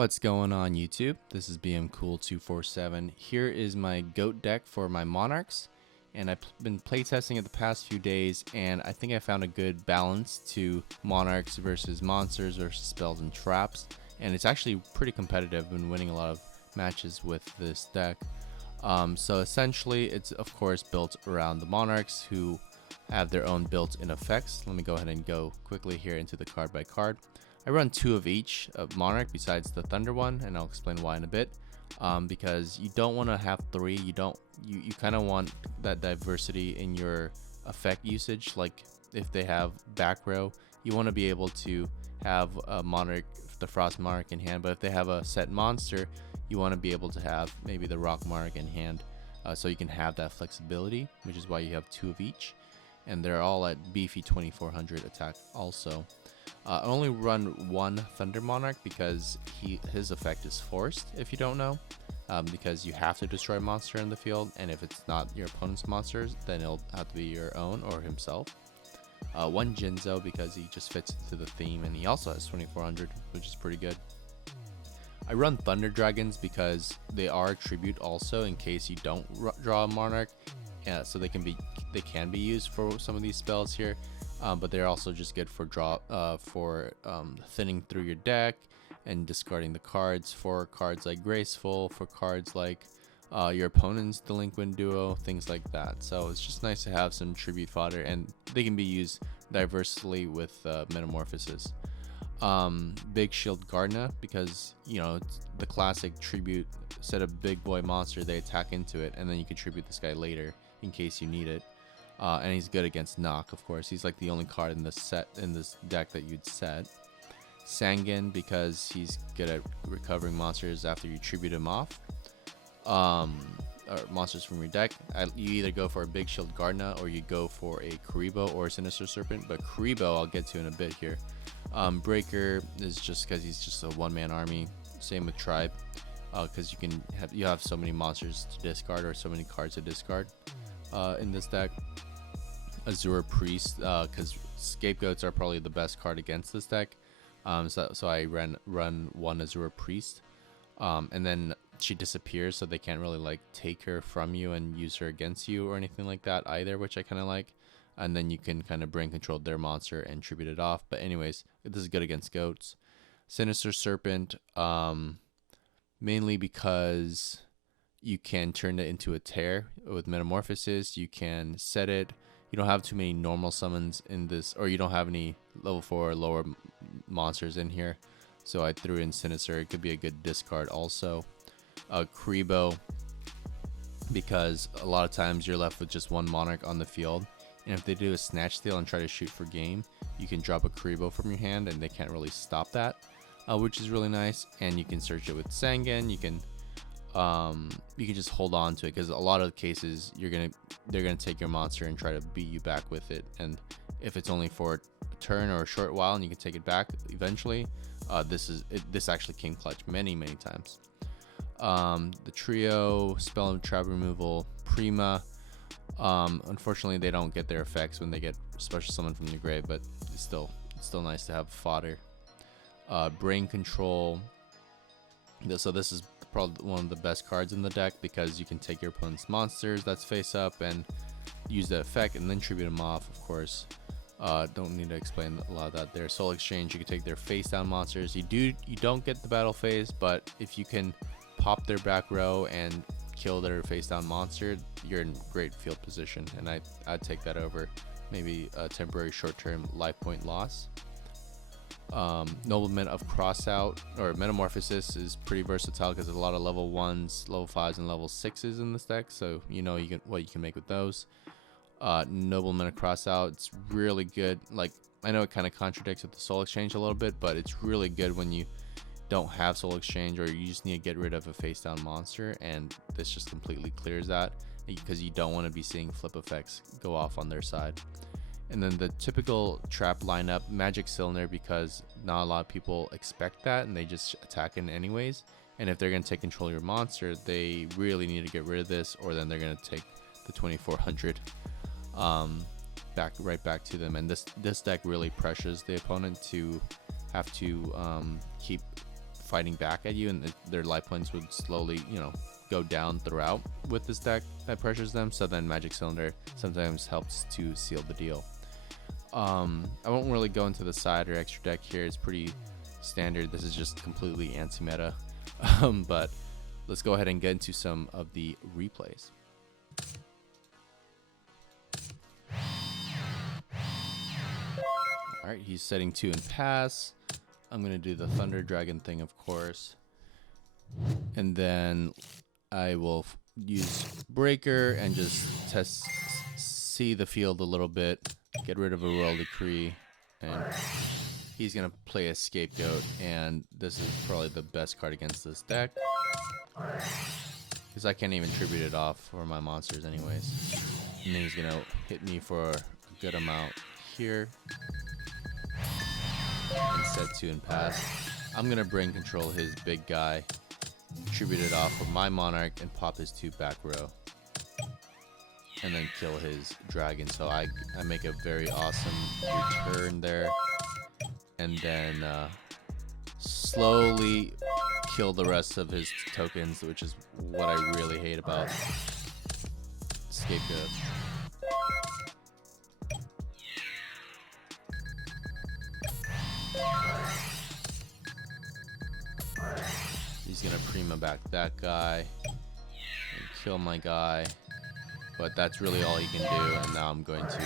What's going on YouTube? This is BMCool247. Here is my GOAT deck for my Monarchs, and I've been playtesting it the past few days, and I think I found a good balance to Monarchs versus monsters versus spells and traps, and it's actually pretty competitive. I've been winning a lot of matches with this deck. So essentially it's of course built around the Monarchs, who have their own built-in effects. Let me go ahead and go quickly here into the card by card. I run 2 of each of Monarch besides the Thunder one, and I'll explain why in a bit. Because you don't want to have 3. You kind of want that diversity in your effect usage. Like if they have back row, you want to be able to have a Monarch, the Frost Monarch in hand. But if they have a set monster, you want to be able to have maybe the Rock Monarch in hand, so you can have that flexibility, which is why you have 2 of each. And they're all at beefy 2400 attack also. I only run 1 Thunder Monarch because his effect is forced, if you don't know, because you have to destroy a monster in the field, and if it's not your opponent's monsters, then it'll have to be your own or himself. 1 Jinzo because he just fits into the theme, and he also has 2400, which is pretty good. I run Thunder Dragons because they are a tribute also in case you don't draw a Monarch, so they can be used for some of these spells here. But they're also just good for thinning through your deck and discarding the cards for cards like Graceful, for cards like your opponent's Delinquent Duo, things like that. So it's just nice to have some tribute fodder, and they can be used diversely with Metamorphosis. Big Shield Gardna because it's the classic tribute. Set a big boy monster, they attack into it, and then you can tribute this guy later in case you need it. And he's good against knock, of course. He's like the only card in this deck that you'd set. Sangan because he's good at recovering monsters after you tribute him off, or monsters from your deck. You either go for a Big Shield Gardna or you go for a Kuriboh or a Sinister Serpent, but Kuriboh I'll get to in a bit here. Breaker is just because he's just a one-man army. Same with Tribe, because you have so many monsters to discard or so many cards to discard in this deck. Azure Priest, because Scapegoats are probably the best card against this deck, so I run 1 Azure Priest, and then she disappears, so they can't really like take her from you and use her against you or anything like that either, which I kind of like. And then you can kind of brain control their monster and tribute it off. But anyways, this is good against goats. Sinister Serpent, mainly because you can turn it into a tear with Metamorphosis. You can set it. You don't have too many normal summons in this, or you don't have any level 4 or lower monsters in here, so I threw in Sinister. It could be a good discard also. Kuriboh, because a lot of times you're left with just 1 Monarch on the field, and if they do a Snatch Steal and try to shoot for game, you can drop a Kuriboh from your hand and they can't really stop that, which is really nice. And you can search it with Sangan. You can just hold on to it, because a lot of the cases they're gonna take your monster and try to beat you back with it, and if it's only for a turn or a short while and you can take it back eventually, this actually came clutch many times. The trio, spell and trap removal, Prima, unfortunately they don't get their effects when they get special summon from the grave, but it's still nice to have fodder. Brain Control, so this is probably one of the best cards in the deck, because you can take your opponent's monsters that's face up and use the effect and then tribute them off, of course. Don't need to explain a lot of that there. Soul Exchange, you can take their face down monsters. You don't get the battle phase, but if you can pop their back row and kill their face down monster, you're in great field position, and I'd take that over maybe a temporary short-term life point loss. Nobleman of Crossout or Metamorphosis is pretty versatile because there's a lot of level 1s, level 5s, and level 6s in this deck, so what you can make with those. Nobleman of Crossout, it's really good. Like, I know it kind of contradicts with the Soul Exchange a little bit, but it's really good when you don't have Soul Exchange or you just need to get rid of a face down monster, and this just completely clears that, because you don't want to be seeing flip effects go off on their side. And then the typical trap lineup, Magic Cylinder, because not a lot of people expect that and they just attack it anyways. And if they're going to take control of your monster, they really need to get rid of this, or then they're going to take the 2400 right back to them. And this deck really pressures the opponent to have to keep fighting back at you, and their life points would slowly, you know, go down throughout with this deck that pressures them. So then Magic Cylinder sometimes helps to seal the deal. I won't really go into the side or extra deck here. It's pretty standard. This is just completely anti-meta. But let's go ahead and get into some of the replays. Alright, he's setting 2 and pass. I'm going to do the Thunder Dragon thing, of course. And then I will use Breaker and just see the field a little bit. Get rid of a Royal Decree. And he's going to play a Scapegoat. And this is probably the best card against this deck, because I can't even tribute it off for my monsters anyways. And then he's going to hit me for a good amount here. And set 2 and pass. I'm going to brain control his big guy, tribute it off with my Monarch, and pop his 2 back row. And then kill his dragon. So I make a very awesome return there. And then slowly kill the rest of his tokens, which is what I really hate about Scapegoat. He's gonna Prima back that guy and kill my guy, but that's really all he can do. And now I'm going to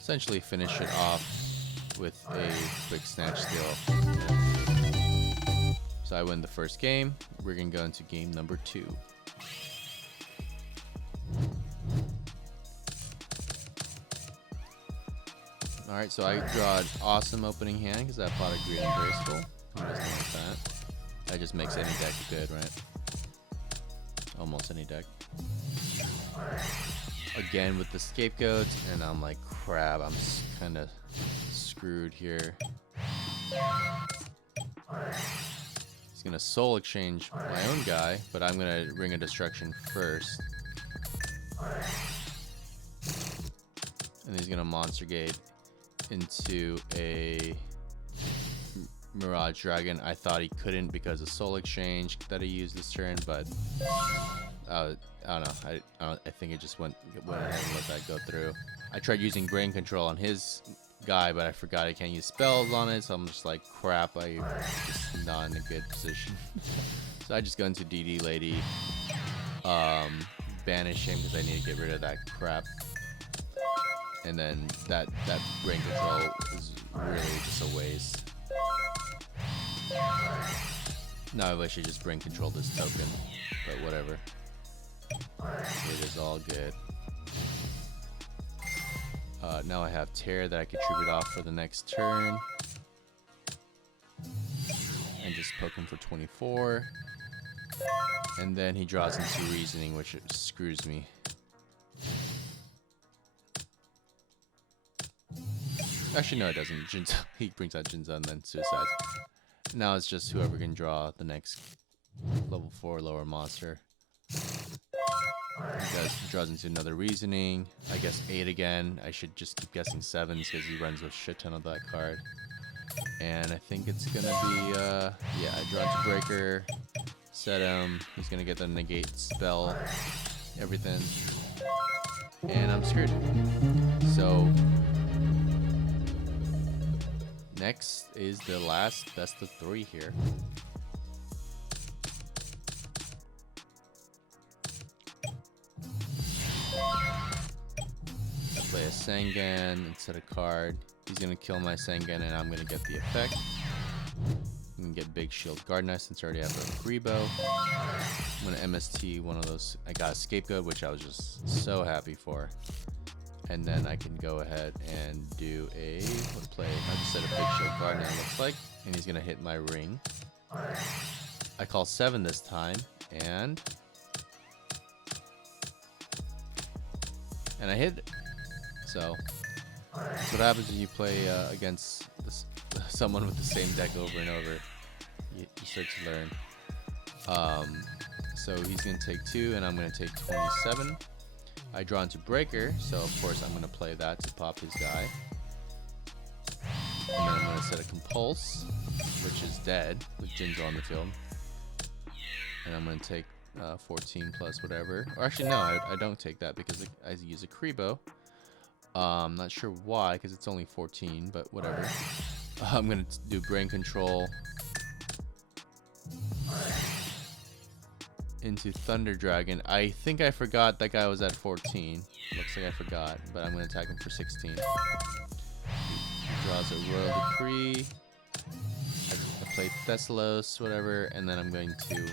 essentially finish it off with a quick snatch steal. So I win the first game. We're gonna go into game number 2. Alright, so I draw an awesome opening hand because I bought a Great and Graceful. Who doesn't like that? That just makes any deck good, right? Almost any deck. Again with the Scapegoat, and I'm like, crap, I'm kind of screwed here. He's gonna Soul Exchange my own guy, but I'm gonna Ring of Destruction first. And he's gonna Monster Gate into a Mirage Dragon. I thought he couldn't because of Soul Exchange that he used this turn, but I don't know. I think it just went ahead and let that go through. I tried using Brain Control on his guy, but I forgot I can't use spells on it, so I'm just like, crap, I'm just not in a good position. So I just go into DD Lady, banish him because I need to get rid of that crap. And then that Brain Control is really just a waste. Now I wish I just Brain Control this token, but whatever. It is all good. Now I have Tear that I can tribute off for the next turn. And just poke him for 24. And then he draws into Reasoning, which screws me. Actually, no, it doesn't. He brings out Jinza and then Suicides. Now it's just whoever can draw the next level 4 lower monster. He draws into another Reasoning. I guess 8 again. I should just keep guessing 7s because he runs a shit ton of that card. And I think it's gonna be yeah, I draw into Breaker, set him. He's gonna get the negate spell, everything, and I'm screwed. So next is the last best of 3 here. I play a Sangan instead of card. He's gonna kill my Sangan and I'm gonna get the effect. I'm gonna get Big Shield Guard Nest since I already have a Grebo. I'm gonna MST one of those. I got a Scapegoat, which I was just so happy for. And then I can go ahead and do a play. I just said a Big Shield Guard Nest, looks like, and he's gonna hit my ring. I call 7 this time, and I hit it. So that's what happens when you play against someone with the same deck over and over. You start to learn. So he's going to take 2, and I'm going to take 27. I draw into Breaker, so of course I'm going to play that to pop his guy. And then I'm going to set a Compulse, which is dead with Jinzo on the field. And I'm going to take 14 plus whatever. Or actually, no, I don't take that because I use a Kribo. Not sure why, because it's only 14, but whatever. I'm going to do Brain Control into Thunder Dragon. I think I forgot that guy was at 14. Looks like I forgot, but I'm going to attack him for 16. He draws a Royal Decree. I play Thessalos, whatever, and then I'm going to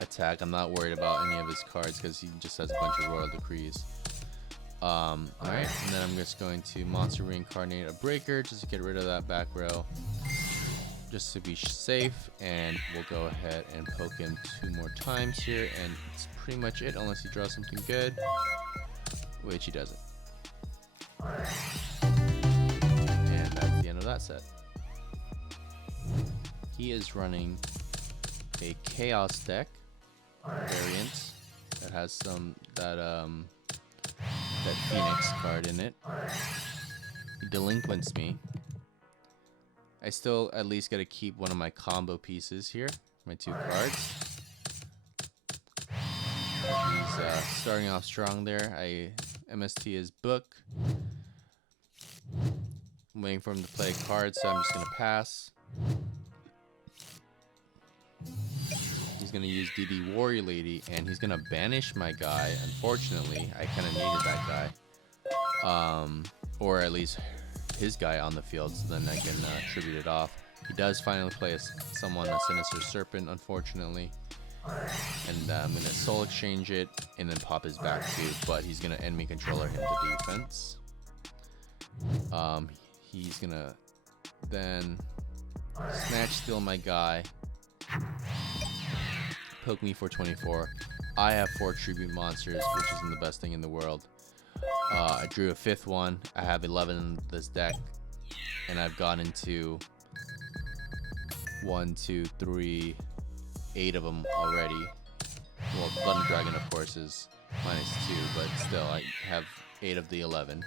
attack. I'm not worried about any of his cards because he just has a bunch of Royal Decrees. Alright, and then I'm just going to Monster Reincarnate a Breaker just to get rid of that back row. Just to be safe, and we'll go ahead and poke him 2 more times here, and it's pretty much it unless he draws something good, which he doesn't. And that's the end of that set. He is running a Chaos deck variant that has some that Phoenix card in it. He delinquents me. I still at least got to keep one of my combo pieces here, my 2 cards. He's starting off strong there. I MST his book. I'm waiting for him to play a card, so I'm just going to pass. He's going to use DD Warrior Lady, and he's going to banish my guy. Unfortunately, I kind of needed that guy. Or at least his guy on the field, so then I can tribute it off. He does finally play a Sinister Serpent, unfortunately. And I'm going to Soul Exchange it, and then pop his back too, but he's going to enemy controller him to defense. He's going to then Snatch Steal my guy. Poke me for 24. I have 4 tribute monsters, which isn't the best thing in the world. I drew a 5th one. I have 11 in this deck, and I've gone into 1, 2, 3, 8 of them already. Well, Thunder Dragon, of course, is -2, but still, I have 8 of the 11.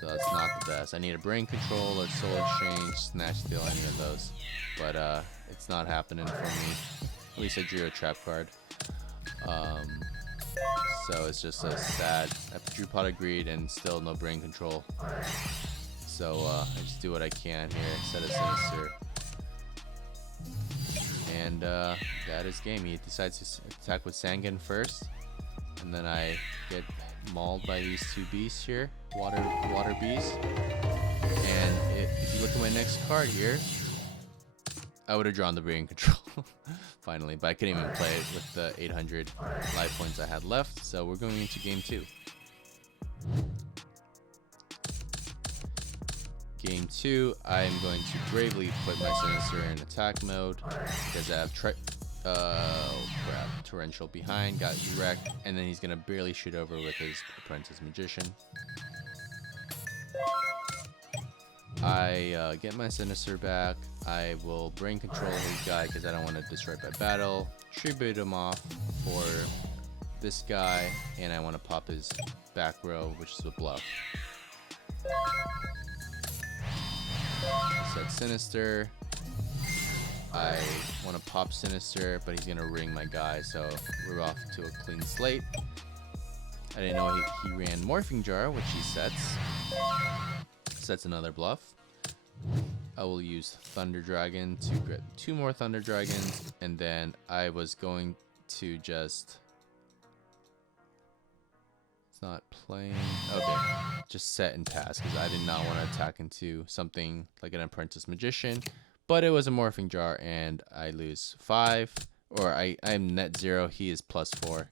So that's not the best. I need a Brain Control or Soul Exchange, Snatch Steal, any of those. But it's not happening for me. At least I drew a trap card. So it's just a sad. I drew Pot of Greed and still no Brain Control. So I just do what I can here. Set a Sinister. And that is game. He decides to attack with Sangan first. And then I get mauled by these 2 beasts here. Water beasts. And if you look at my next card here, I would have drawn the Brain Control finally, but I couldn't even play it with the 800 life points I had left, so we're going into game 2. Game 2, I'm going to bravely put my Sinister in attack mode because I have Torrential behind, got wrecked, and then he's going to barely shoot over with his Apprentice Magician. I get my Sinister back. I will Brain Control his guy because I don't want to destroy by battle. Tribute him off for this guy, and I want to pop his back row, which is a bluff. Set Sinister. I want to pop Sinister, but he's going to ring my guy, so we're off to a clean slate. I didn't know he ran Morphing Jar, which he sets. Sets another bluff. I will use Thunder Dragon to get 2 more Thunder Dragons, and then I was going to just... It's not playing... Okay, just set and pass, because I did not want to attack into something like an Apprentice Magician, but it was a Morphing Jar, and I lose 5, or I'm net 0, he is +4.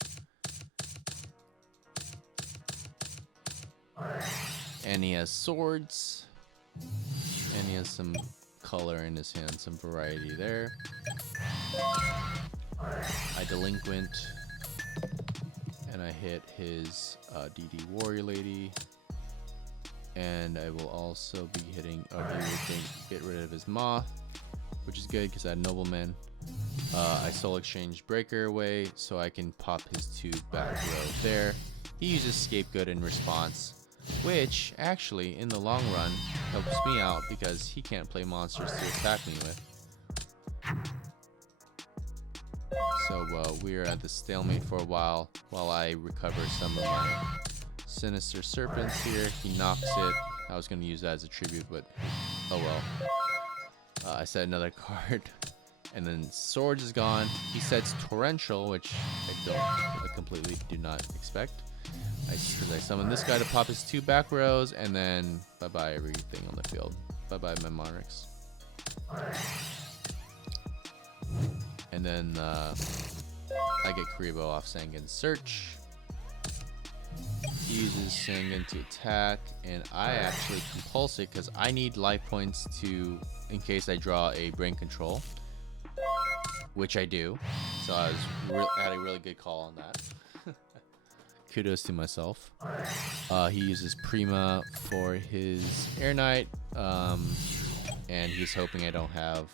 And he has swords. And he has some color in his hand, some variety there. I delinquent. And I hit his DD Warrior Lady. And I will also be hitting... Oh, he will get rid of his Moth, which is good because I had Nobleman. I Soul Exchange Breaker away so I can pop his 2 back row there. He uses Scapegoat in response. which actually in the long run helps me out because he can't play monsters to attack me with. So we're at the stalemate for a while I recover some of my Sinister Serpents here. He knocks it. I was going to use that as a tribute, but oh well. I set another card. And then Swords is gone. He sets Torrential, which I completely do not expect. Because I summon this guy to pop his 2 back rows, and then bye-bye everything on the field. Bye-bye my Monarchs. And then I get Kuriboh off Sangen's Search. He uses Sangen to attack, and I actually compulse it because I need life points in case I draw a Brain Control, which I do. So I had a really good call on that. Kudos to myself. He uses Prima for his Air Knight, and he's hoping I don't have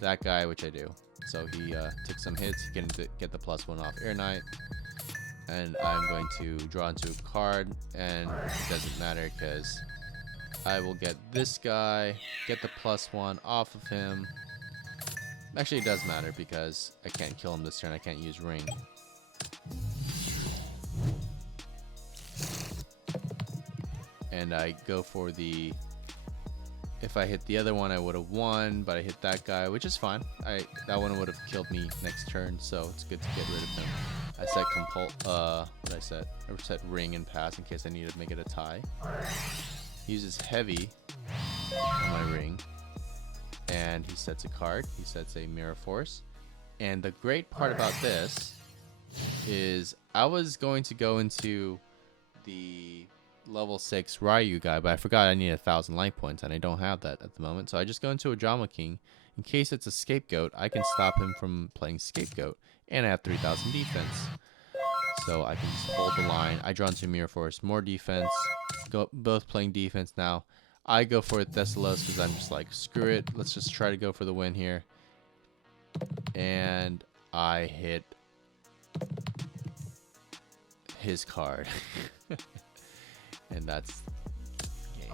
that guy, which I do. So he took some hits. He can get the +1 off Air Knight. And I'm going to draw into a card, and it doesn't matter because I will get this guy, get the +1 off of him. Actually, it does matter because I can't kill him this turn. I can't use Ring. And I go for the... If I hit the other one, I would have won, but I hit that guy, which is fine. That one would have killed me next turn, so it's good to get rid of him. I set what did I set? I set Ring and Pass in case I need to make it a tie. He uses Heavy on my Ring, and he sets a card. He sets a Mirror Force. And the great part about this is I was going to go into the level 6 Ryu guy, but I forgot I need 1,000 life points, and I don't have that at the moment. So I just go into a Drama King. In case it's a Scapegoat, I can stop him from playing Scapegoat, and I have 3,000 defense. So I can just hold the line. I draw into Mirror Force, more defense. Both playing defense now. I go for Thessalos because I'm just like, screw it. Let's just try to go for the win here. And I hit his card. And that's game.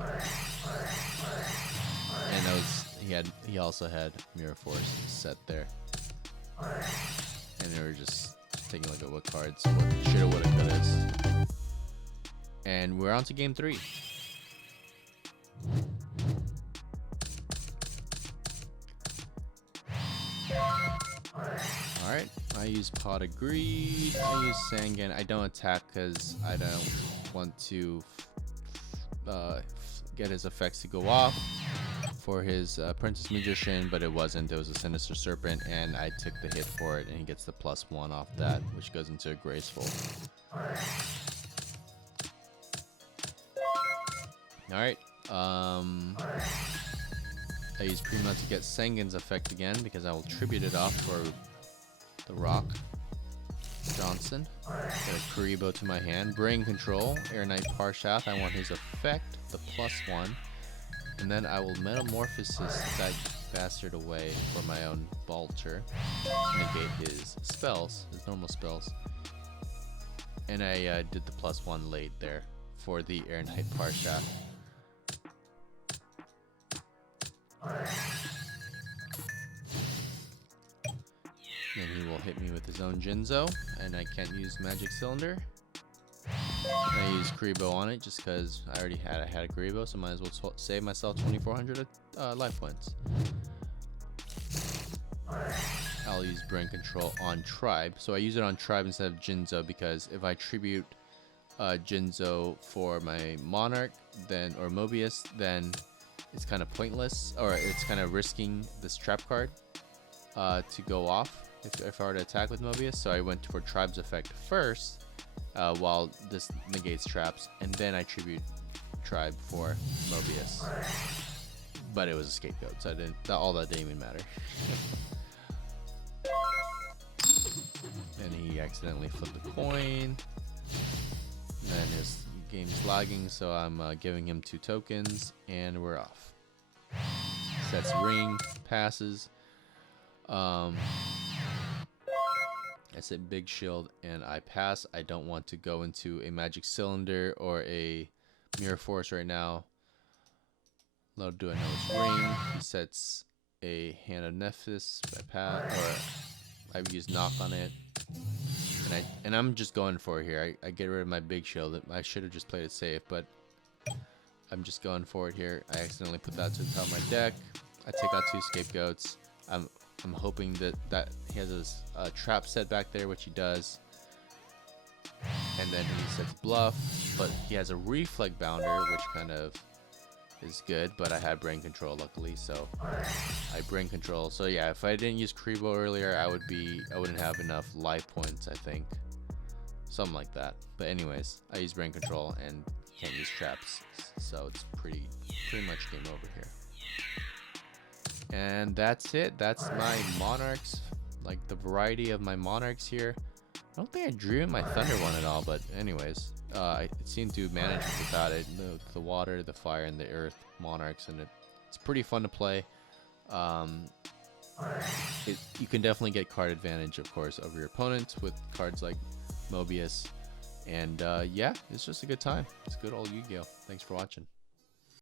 And he also had Mirror Force set there. And they were just taking a look at what cards, what shoulda, woulda, couldas. And we're on to game 3. Alright, I use Pot of Greed, I use Sangen. I don't attack because I don't want to get his effects to go off for his Princess Magician, but it wasn't. It was a Sinister Serpent, and I took the hit for it, and he gets the +1 off that, which goes into a Graceful. Alright, I use Prima to get Sangen's effect again because I will tribute it off for the Rock Johnson. Get a Kuriboh to my hand. Brain Control, Air Knight Parshath. I want his effect, the +1. And then I will Metamorphosis that bastard away for my own Bolter to negate his spells, his normal spells. And I did the +1 late there for the Air Knight Parshath. Then he will hit me with his own Jinzo, and I can't use Magic Cylinder. I use Kuriboh on it just because I already had a Kuriboh, so might as well save myself 2,400 life points. I'll use Brain Control on Tribe, so I use it on Tribe instead of Jinzo because if I tribute Jinzo for my Monarch, or Mobius, then it's kind of pointless, or it's kind of risking this trap card to go off if I were to attack with Mobius. So I went for Tribe's effect first while this negates traps, and then I tribute Tribe for Mobius. But it was a Scapegoat, so all that didn't even matter. And he accidentally flipped the coin. And then his game's lagging, so I'm giving him 2 tokens, and we're off. Sets Ring, passes. I set Big Shield, and I pass. I don't want to go into a Magic Cylinder or a Mirror Force right now. Low do I know his ring. He sets a Hand of Nephthys by pass, or I use knock on it. And I'm just going for it here. I get rid of my big shield. I should have just played it safe, but I'm just going for it here. I accidentally put that to the top of my deck. I take out 2 scapegoats. I'm hoping that he has a trap set back there, which he does. And then he sets bluff, but he has a reflect bounder, which kind of is good, but I had brain control luckily, so I brain control. So yeah, if I didn't use Kribo earlier, I wouldn't have enough life points, I think. Something like that. But anyways, I use brain control and can't use traps, so it's pretty much game over here. And that's it. That's my Monarchs, like the variety of my Monarchs here. I don't think I drew in my Thunder one at all, but anyways, it seemed to manage without it. The water, the fire, and the earth Monarchs, and it's pretty fun to play. You can definitely get card advantage, of course, over your opponents with cards like Mobius. And yeah, it's just a good time. It's good old Yu-Gi-Oh! Thanks for watching.